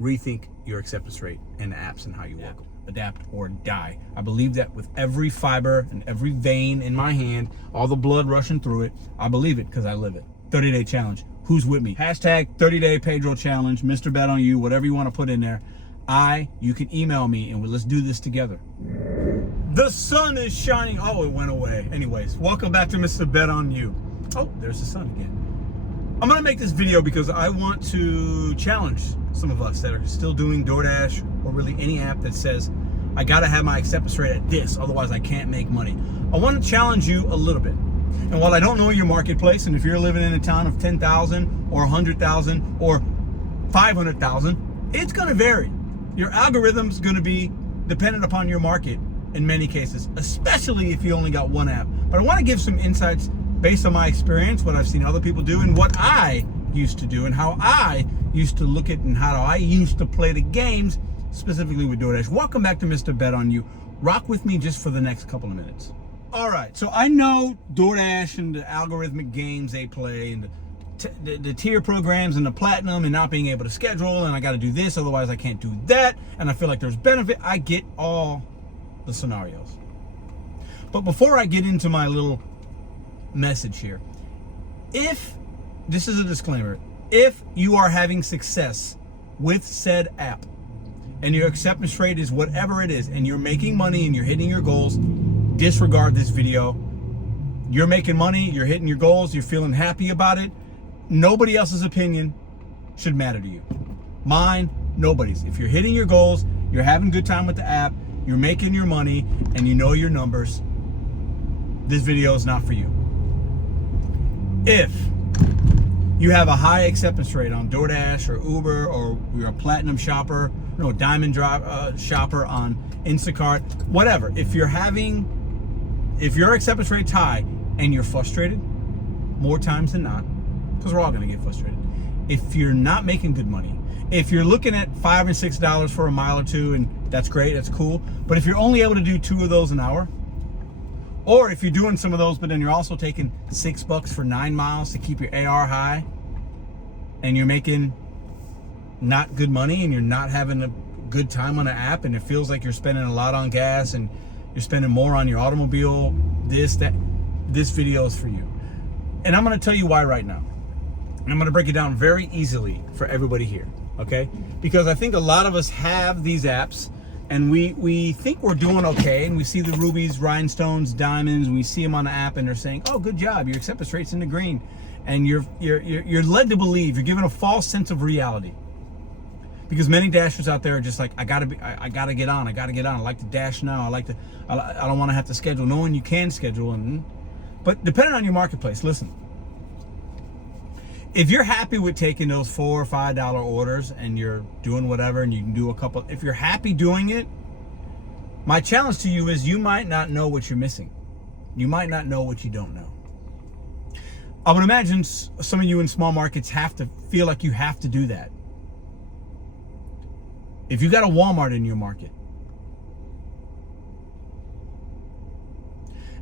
rethink your acceptance rate and the apps and how you work them. Adapt or die. I believe that with every fiber and every vein in my hand, all the blood rushing through it. I believe it because I live it. 30-day challenge. Who's with me? Hashtag 30-day Pedro challenge, Mr.BetonYou, whatever you want to put in there. You can email me and let's do this together. The sun is shining. Oh, it went away. Anyways, welcome back to Mr.BetonYou. Oh, there's the sun again. I'm gonna make this video because I want to challenge some of us that are still doing DoorDash or really any app that says, I gotta have my acceptance rate at this, otherwise I can't make money. I want to challenge you a little bit. And while I don't know your marketplace, and if you're living in a town of 10,000 or 100,000 or 500,000, it's gonna vary. Your algorithm's gonna be dependent upon your market in many cases, especially if you only got one app. But I wanna give some insights based on my experience, what I've seen other people do, and what I used to do, and how I used to look at and how I used to play the games, specifically with DoorDash. Welcome back to Mr.BetonYou. Rock with me just for the next couple of minutes. All right, so I know DoorDash and the algorithmic games they play, and the tier programs and the platinum and not being able to schedule, and I got to do this, otherwise I can't do that, and I feel like there's benefit. I get all the scenarios. But before I get into my little message here, if this is a disclaimer, if you are having success with said app and your acceptance rate is whatever it is and you're making money and you're hitting your goals, disregard this video. You're making money, you're hitting your goals, you're feeling happy about it. Nobody else's opinion should matter to you. Mine, nobody's. If you're hitting your goals, you're having a good time with the app, you're making your money, and you know your numbers, this video is not for you. If you have a high acceptance rate on DoorDash or Uber, or you're a platinum shopper, no, diamond shopper on Instacart, whatever. If your acceptance rate's high and you're frustrated, more times than not, because we're all gonna get frustrated. If you're not making good money, if you're looking at $5 and $6 for a mile or two, and that's great, that's cool. But if you're only able to do 2 of those an hour, or if you're doing some of those, but then you're also taking $6 for 9 miles to keep your AR high, and you're making not good money, and you're not having a good time on the app, and it feels like you're spending a lot on gas, and you're spending more on your automobile, this video is for you. And I'm gonna tell you why right now. And I'm gonna break it down very easily for everybody here, okay? Because I think a lot of us have these apps, and we think we're doing okay, and we see the rubies, rhinestones, diamonds, and we see them on the app, and they're saying, "Oh, good job, your acceptance rate's in the green," and you're led to believe, you're given a false sense of reality, because many dashers out there are just like, I gotta get on. I like to dash now. I don't want to have to schedule, knowing you can schedule, but depending on your marketplace, listen. If you're happy with taking those $4 or $5 orders and you're doing whatever, and you can do a couple, if you're happy doing it, my challenge to you is you might not know what you're missing. You might not know what you don't know. I would imagine some of you in small markets have to feel like you have to do that. If you got a Walmart in your market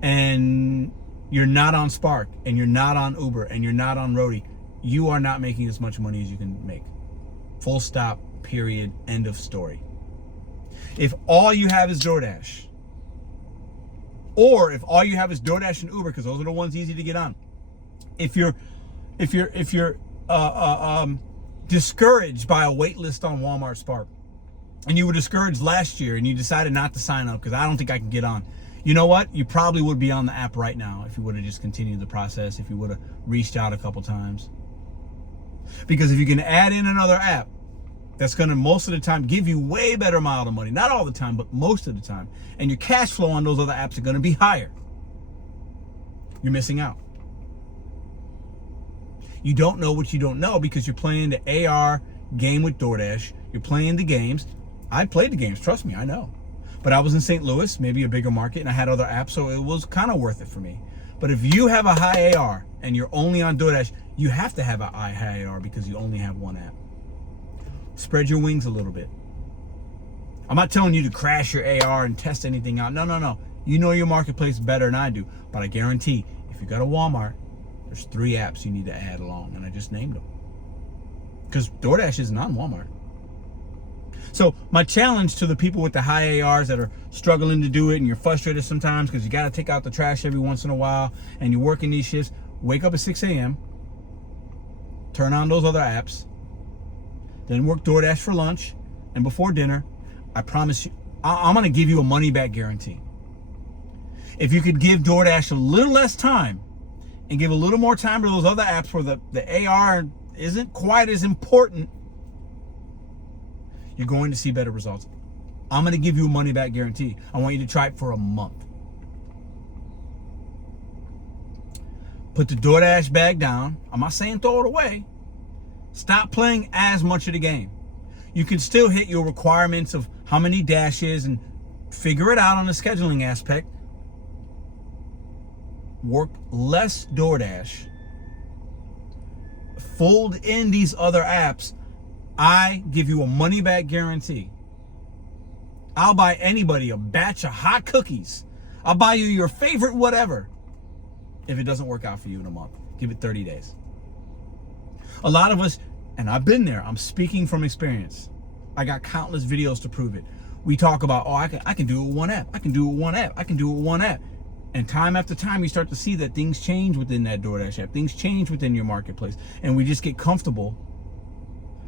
and you're not on Spark, and you're not on Uber, and you're not on Roadie, you are not making as much money as you can make. Full stop, period, end of story. If all you have is DoorDash, or if all you have is DoorDash and Uber, because those are the ones easy to get on. If you're discouraged by a wait list on Walmart Spark, and you were discouraged last year and you decided not to sign up because I don't think I can get on, you know what? You probably would be on the app right now if you would have just continued the process, if you would have reached out a couple times. Because if you can add in another app that's going to most of the time give you way better amount of money, not all the time, but most of the time, and your cash flow on those other apps are going to be higher, you're missing out. You don't know what you don't know because you're playing the AR game with DoorDash. You're playing the games. I played the games, trust me, I know. But I was in St. Louis, maybe a bigger market, and I had other apps, so it was kind of worth it for me. But if you have a high AR and you're only on DoorDash, you have to have a high AR because you only have one app. Spread your wings a little bit. I'm not telling you to crash your AR and test anything out. No. You know your marketplace better than I do. But I guarantee, if you got a Walmart, there's 3 apps you need to add along, and I just named them. Because DoorDash isn't on Walmart. So my challenge to the people with the high ARs that are struggling to do it, and you're frustrated sometimes because you got to take out the trash every once in a while and you're working these shifts, wake up at 6 a.m., turn on those other apps, then work DoorDash for lunch, and before dinner, I promise you, I'm going to give you a money back guarantee. If you could give DoorDash a little less time and give a little more time to those other apps where the AR isn't quite as important, you're going to see better results. I'm going to give you a money back guarantee. I want you to try it for a month. Put the DoorDash bag down. I'm not saying throw it away. Stop playing as much of the game. You can still hit your requirements of how many dashes and figure it out on the scheduling aspect. Work less DoorDash. Fold in these other apps. I give you a money back guarantee. I'll buy anybody a batch of hot cookies. I'll buy you your favorite whatever if it doesn't work out for you in a month. Give it 30 days. A lot of us, and I've been there, I'm speaking from experience. I got countless videos to prove it. We talk about, oh, I can do it with one app. I can do it with one app. I can do it with one app. And time after time, you start to see that things change within that DoorDash app. Things change within your marketplace. And we just get comfortable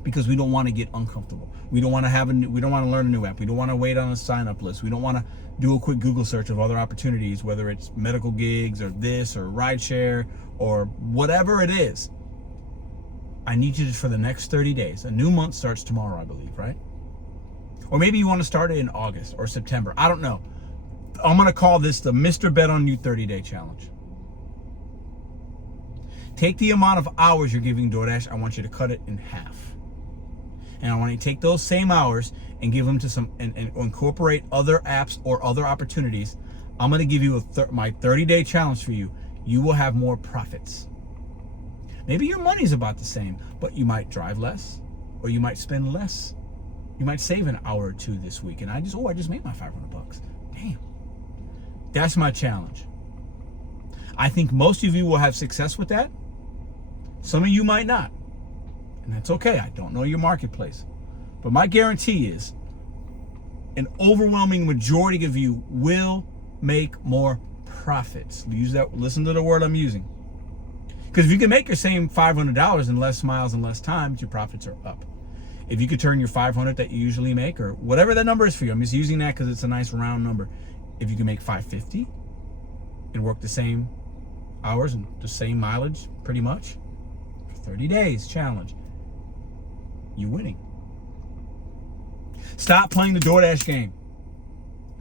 because we don't want to get uncomfortable. We don't want to we don't want to learn a new app. We don't want to wait on a sign-up list. We don't want to do a quick Google search of other opportunities, whether it's medical gigs or this or rideshare or whatever it is. I need you to, for the next 30 days. A new month starts tomorrow, I believe, right? Or maybe you want to start it in August or September. I don't know. I'm going to call this the Mr.BetonYou 30-day challenge. Take the amount of hours you're giving DoorDash. I want you to cut it in half. And I want you to take those same hours and give them to some, and incorporate other apps or other opportunities. I'm going to give you my 30-day challenge for you. You will have more profits. Maybe your money's about the same, but you might drive less, or you might spend less. You might save an hour or two this week. And I just made my $500. Damn. That's my challenge. I think most of you will have success with that. Some of you might not. And that's okay. I don't know your marketplace. But my guarantee is an overwhelming majority of you will make more profits. Listen to the word I'm using. Because if you can make your same $500 in less miles and less time, your profits are up. If you could turn your $500 that you usually make, or whatever that number is for you, I'm just using that because it's a nice round number. If you can make $550 and work the same hours and the same mileage, pretty much, for 30 days challenge, you're winning. Stop playing the DoorDash game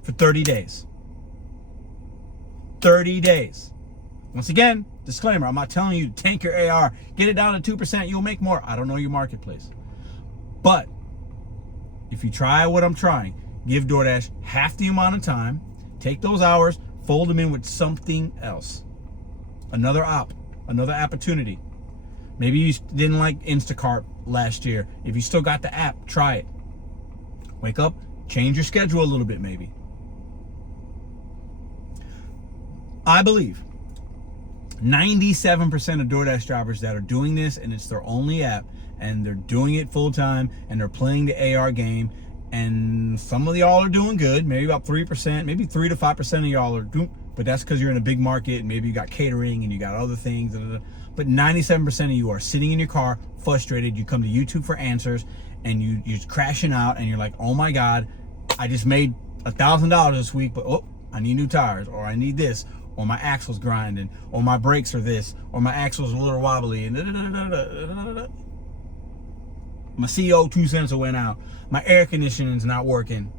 for 30 days. 30 days. Once again, disclaimer, I'm not telling you to tank your AR, get it down to 2%, you'll make more. I don't know your marketplace. But if you try what I'm trying, give DoorDash half the amount of time, take those hours, fold them in with something else. Another opportunity. Maybe you didn't like Instacart last year. If you still got the app, try it. Wake up, change your schedule a little bit maybe. I believe 97% of DoorDash drivers that are doing this, and it's their only app, and they're doing it full time, and they're playing the AR game, and some of y'all are doing good, maybe about 3%, maybe 3 to 5% of y'all are doing, but that's because you're in a big market, and maybe you got catering, and you got other things, but 97% of you are sitting in your car, frustrated. You come to YouTube for answers, and you're crashing out, and you're like, oh my God, I just made $1,000 this week, but oh, I need new tires, or I need this, or my axle's grinding, or my brakes are this, or my axle's a little wobbly, and my CO2 sensor went out, my air conditioning's not working.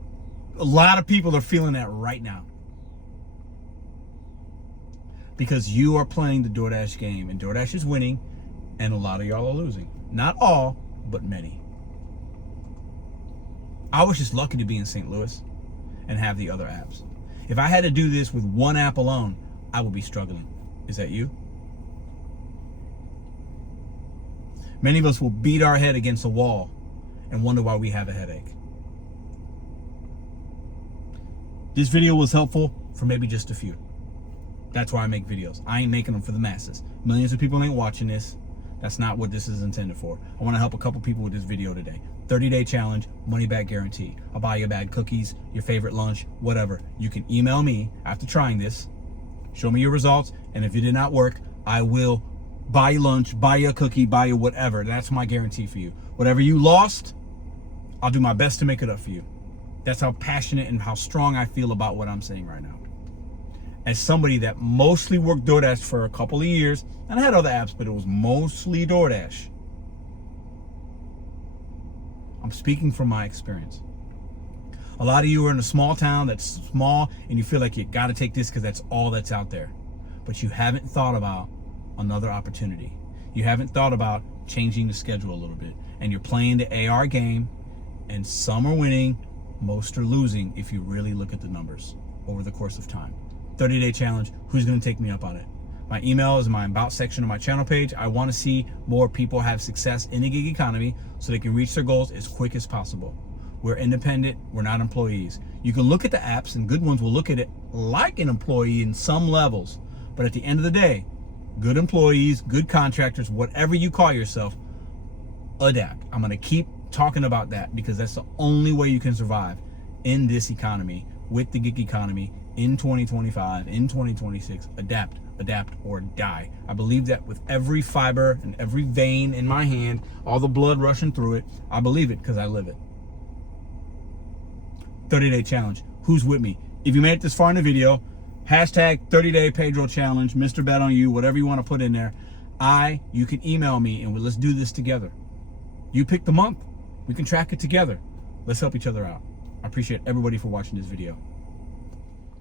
A lot of people are feeling that right now. Because you are playing the DoorDash game, and DoorDash is winning, and a lot of y'all are losing. Not all, but many. I was just lucky to be in St. Louis and have the other apps. If I had to do this with one app alone, I would be struggling. Is that you? Many of us will beat our head against a wall and wonder why we have a headache. This video was helpful for maybe just a few. That's why I make videos. I ain't making them for the masses. Millions of people ain't watching this. That's not what this is intended for. I want to help a couple people with this video today. 30-day challenge, money back guarantee. I'll buy you a bag of cookies, your favorite lunch, whatever. You can email me after trying this, show me your results, and if it did not work, I will buy you lunch, buy you a cookie, buy you whatever. That's my guarantee for you. Whatever you lost, I'll do my best to make it up for you. That's how passionate and how strong I feel about what I'm saying right now. As somebody that mostly worked DoorDash for a couple of years, and I had other apps, but it was mostly DoorDash. I'm speaking from my experience. A lot of you are in a small town that's small and you feel like you got to take this because that's all that's out there. But you haven't thought about another opportunity. You haven't thought about changing the schedule a little bit. And you're playing the AR game, and some are winning, most are losing if you really look at the numbers over the course of time. 30-day challenge, who's going to take me up on it? My email is in my about section of my channel page. I want to see more people have success in the gig economy so they can reach their goals as quick as possible. We're independent, we're not employees. You can look at the apps, and good ones will look at it like an employee in some levels, but at the end of the day, good employees, good contractors, whatever you call yourself, adapt. I'm going to keep talking about that because that's the only way you can survive in this economy, with the gig economy, in 2025, in 2026. Adapt or die. I believe that with every fiber and every vein in my hand, all the blood rushing through it. I believe it because I live it. 30-day challenge. Who's with me? If you made it this far in the video, hashtag 30-day Pedro challenge, Mr.BetonYou, whatever you want to put in there. You can email me and let's do this together. You pick the month. We can track it together. Let's help each other out. I appreciate everybody for watching this video.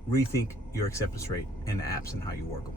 Rethink your acceptance rate and the apps and how you work them.